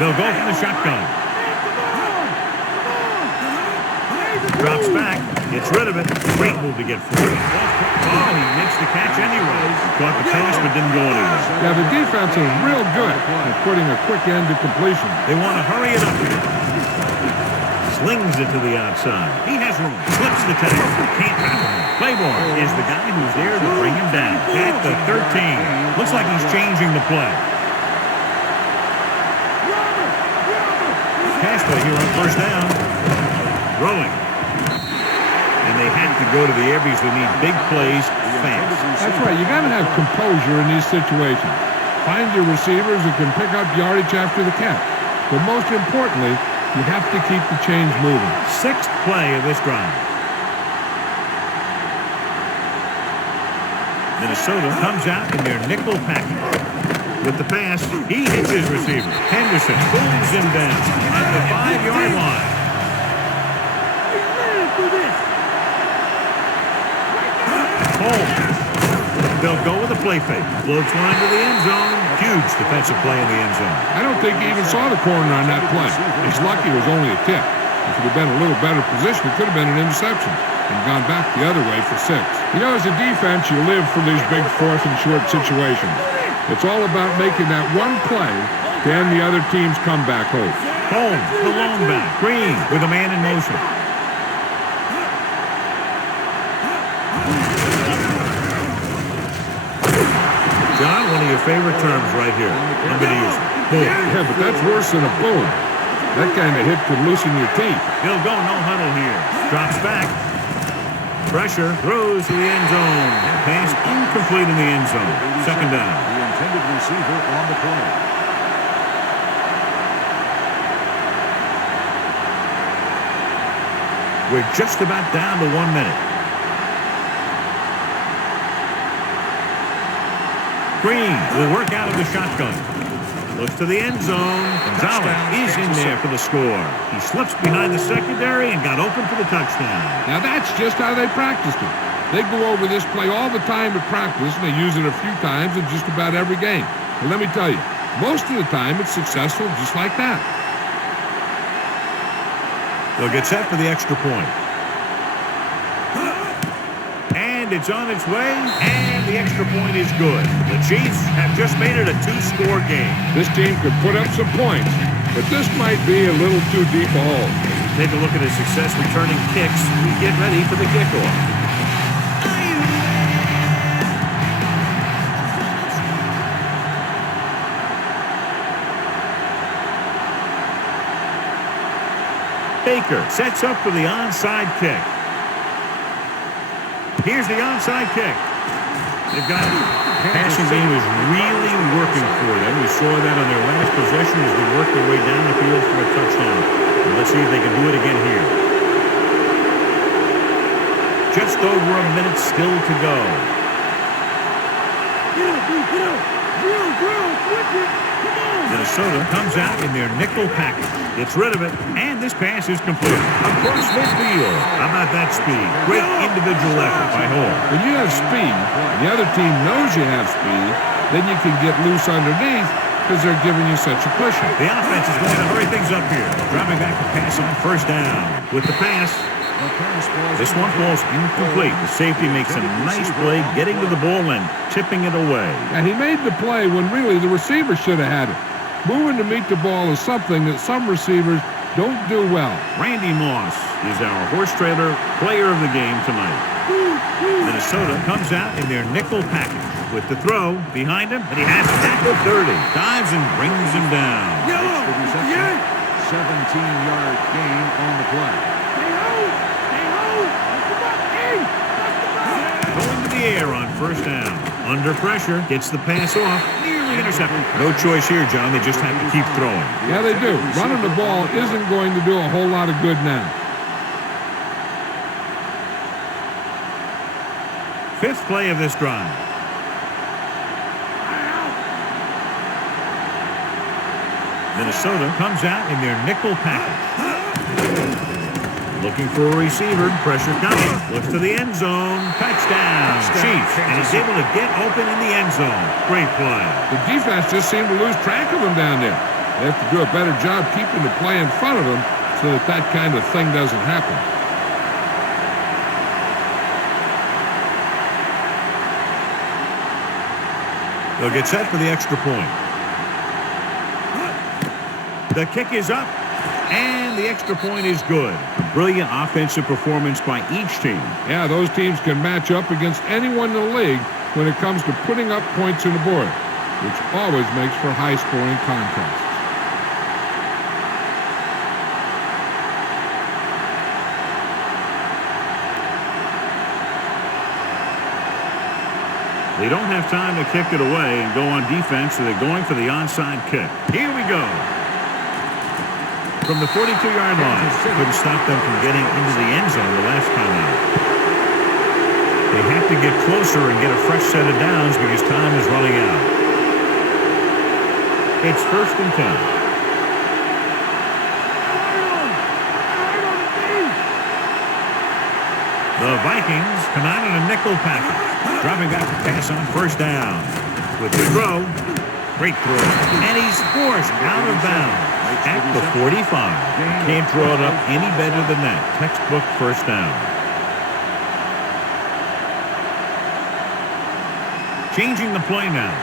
They'll go from the shotgun. Drops back. Gets rid of it. Great move to get forward. Oh, he makes the catch anyway. Caught the pass but didn't go anywhere. Yeah, the defense is real good at putting a quick end to completion. They want to hurry it up here. Slings it to the outside. He has room. Slips the tackle. Can't tackle him. Claiborne is the guy who's there to bring him down. At the 13. Looks like he's changing the play. Pass play here on first down. Throwing. And they had to go to the air because they need big plays fast. That's right. You got to have composure in these situations. Find your receivers who can pick up yardage after the catch. But most importantly, you have to keep the chains moving. Sixth play of this drive. Minnesota comes out in their nickel package. With the pass, he hits his receiver. Henderson pulls him down at the 5-yard line. Holmes. They'll go with a play fake. Floats one into the end zone. Huge defensive play in the end zone. I don't think he even saw the corner on that play. He's lucky it was only a tip. If it had been a little better position, it could have been an interception and gone back the other way for 6. You know, as a defense, you live for these big 4th and short situations. It's all about making that one play to end the other team's comeback hope. Holmes, the lone back. Green with a man in motion. John, one of your favorite terms right here. I'm going to use it. Boom. Yeah, but that's worse than a boom. That kind of hit could loosen your teeth. He'll go no huddle here. Drops back. Pressure. Throws to the end zone. Pass incomplete in the end zone. Second down. The intended receiver on the play. We're just about down to 1 minute. Green will work out of the shotgun. Looks to the end zone. Gonzalez is in there for the score. He slips behind the secondary and got open for the touchdown. Now that's just how they practiced it. They go over this play all the time at practice, and they use it a few times in just about every game. And let me tell you, most of the time it's successful just like that. They'll get set for the extra point. And it's on its way, and the extra point is good. The Chiefs have just made it a 2-score game. This team could put up some points, but this might be a little too deep a hole. Take a look at his success returning kicks. We get ready for the kickoff. Baker sets up for the onside kick. Here's the onside kick. They've got it. Passing game is really working for them. We saw that on their last possession as they worked their way down the field for a touchdown. And let's see if they can do it again here. Just over a minute still to go. Minnesota comes out in their nickel package. Gets rid of it, and this pass is complete. Across midfield. How about that speed? Great individual effort by Hall. When you have speed, and the other team knows you have speed, then you can get loose underneath because they're giving you such a cushion. The offense is going to hurry things up here. Dropping back to pass on first down. With the pass, this one falls incomplete. The safety makes a nice play, getting to the ball and tipping it away. And he made the play when really the receiver should have had it. Moving to meet the ball is something that some receivers don't do well. Randy Moss is our horse trailer player of the game tonight. Minnesota comes out in their nickel package with the throw behind him, and he has it at the 30. Dives and brings him down. 17-yard gain on the play. Going to the air on first down. Under pressure, gets the pass off. Nearly intercepted. No choice here, John. They just have to keep throwing. Yeah, they do. Running the ball isn't going to do a whole lot of good now. Fifth play of this drive. Minnesota comes out in their nickel package. Looking for a receiver. Pressure coming. Looks to the end zone. Touchdown. Chiefs. And he's able to get open in the end zone. Great play. The defense just seemed to lose track of him down there. They have to do a better job keeping the play in front of them so that that kind of thing doesn't happen. They'll get set for the extra point. The kick is up, and the extra point is good. A brilliant offensive performance by each team. Yeah, those teams can match up against anyone in the league when it comes to putting up points on the board, which always makes for high-scoring contests. They don't have time to kick it away and go on defense, so they're going for the onside kick. Here we go. From the 42-yard line. Couldn't stop them from getting into the end zone the last time out. They have to get closer and get a fresh set of downs because time is running out. It's 1st and 10. The Vikings come out in a nickel package. Dropping back to pass on 1st down. With the throw. Great throw. And he's forced out of bounds at the 45. Can't draw it up any better than that. Textbook 1st down. Changing the play now.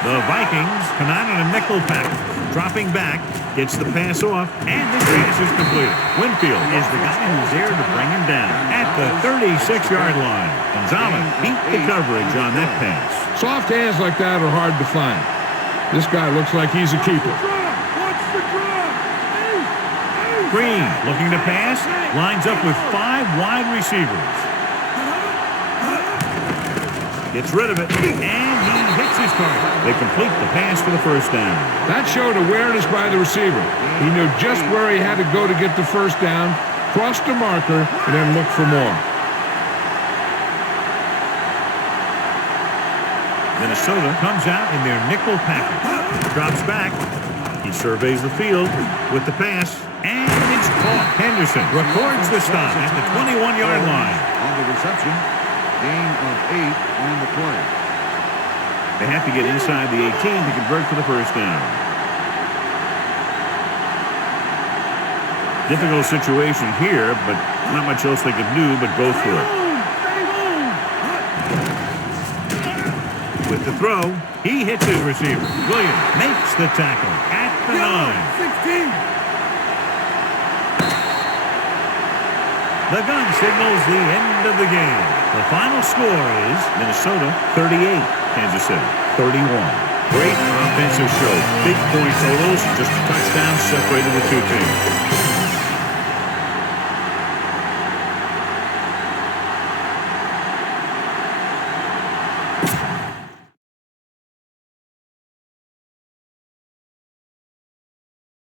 The Vikings come out in a nickel package. Dropping back, gets the pass off, and this pass is completed. Winfield is the guy who's there to bring him down at the 36-yard line. Gonzalez beat the coverage on that pass. Soft hands like that are hard to find. This guy looks like he's a keeper. Green looking to pass, lines up with 5 wide receivers. Gets rid of it, and he hits his target. They complete the pass for the 1st down. That showed awareness by the receiver. He knew just where he had to go to get the 1st down, crossed the marker, and then looked for more. Minnesota comes out in their nickel package. Drops back. He surveys the field with the pass, and it's caught. Henderson records the stop at the 21-yard line. On the reception, gain of 8 on the play. They have to get inside the 18 to convert for the 1st down. Difficult situation here, but not much else they could do but go for it. With the throw, he hits his receiver. Williams makes the tackle at the 9. 16. The gun signals the end of the game. The final score is Minnesota 38, Kansas City 31. Great offensive show. Big point totals, just a touchdown separated the two teams.